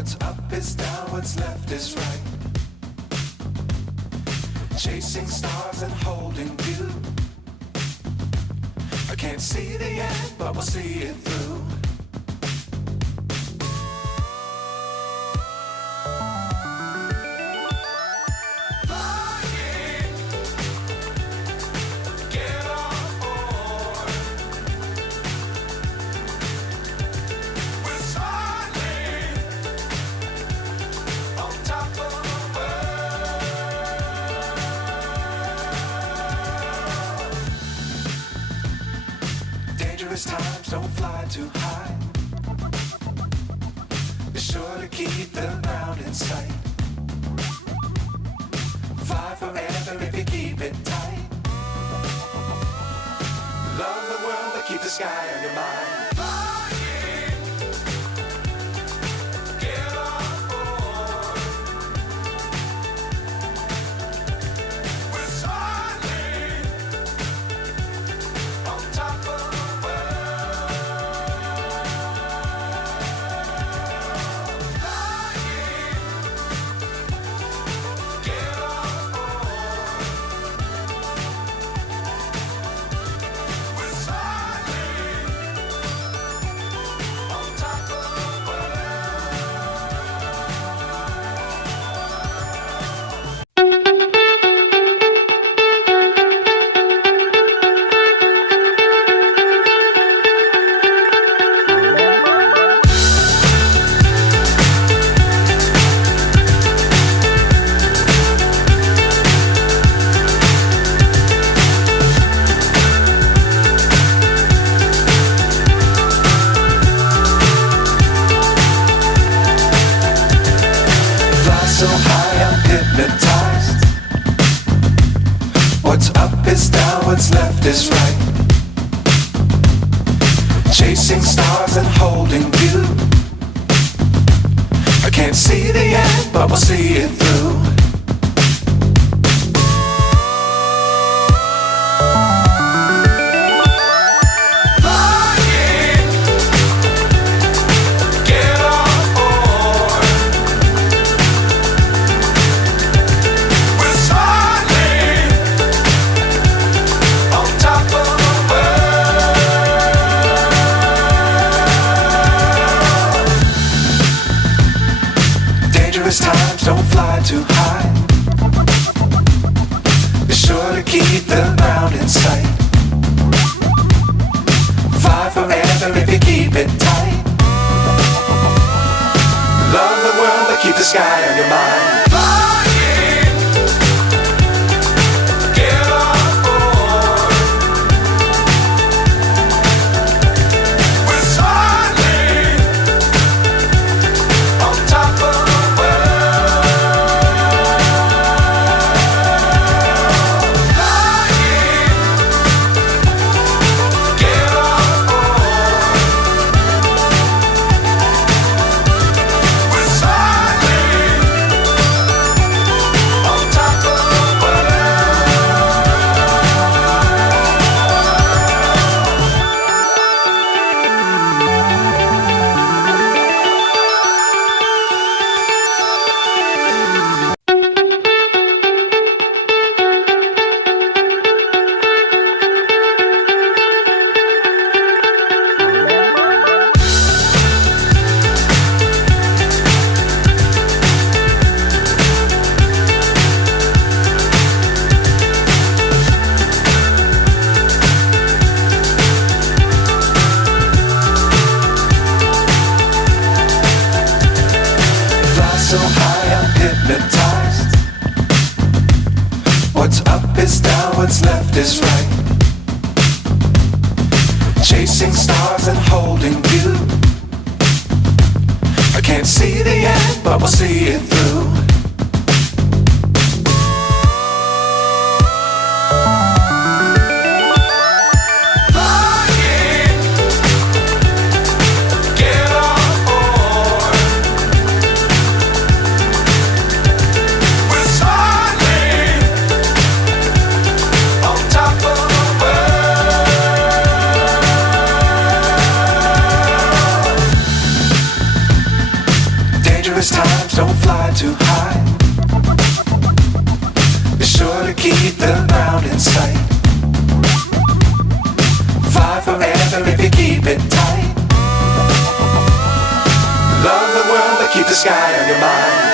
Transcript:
What's up is down, what's left is right. Chasing stars and holding you. I can't see the end, but we'll see it through. Dangerous times, don't fly too high. Be sure to keep the ground in sight. Fly forever if you keep it tight. Love the world, but keep the sky on your mind. So high I'm hypnotized. What's up is down, what's left is right. Chasing stars and holding you. I can't see the end, but we'll see it through. Times don't fly too high. Be sure to keep the ground in sight. Fly forever if you keep it tight. Love the world, but keep the sky on your mind. So high I'm hypnotized. What's up is down, what's left is right. Chasing stars and holding you. I can't see the end, but we'll see it through. too high. Be sure to keep the ground in sight. Fly forever if you keep it tight. Love the world but keep the sky on your mind.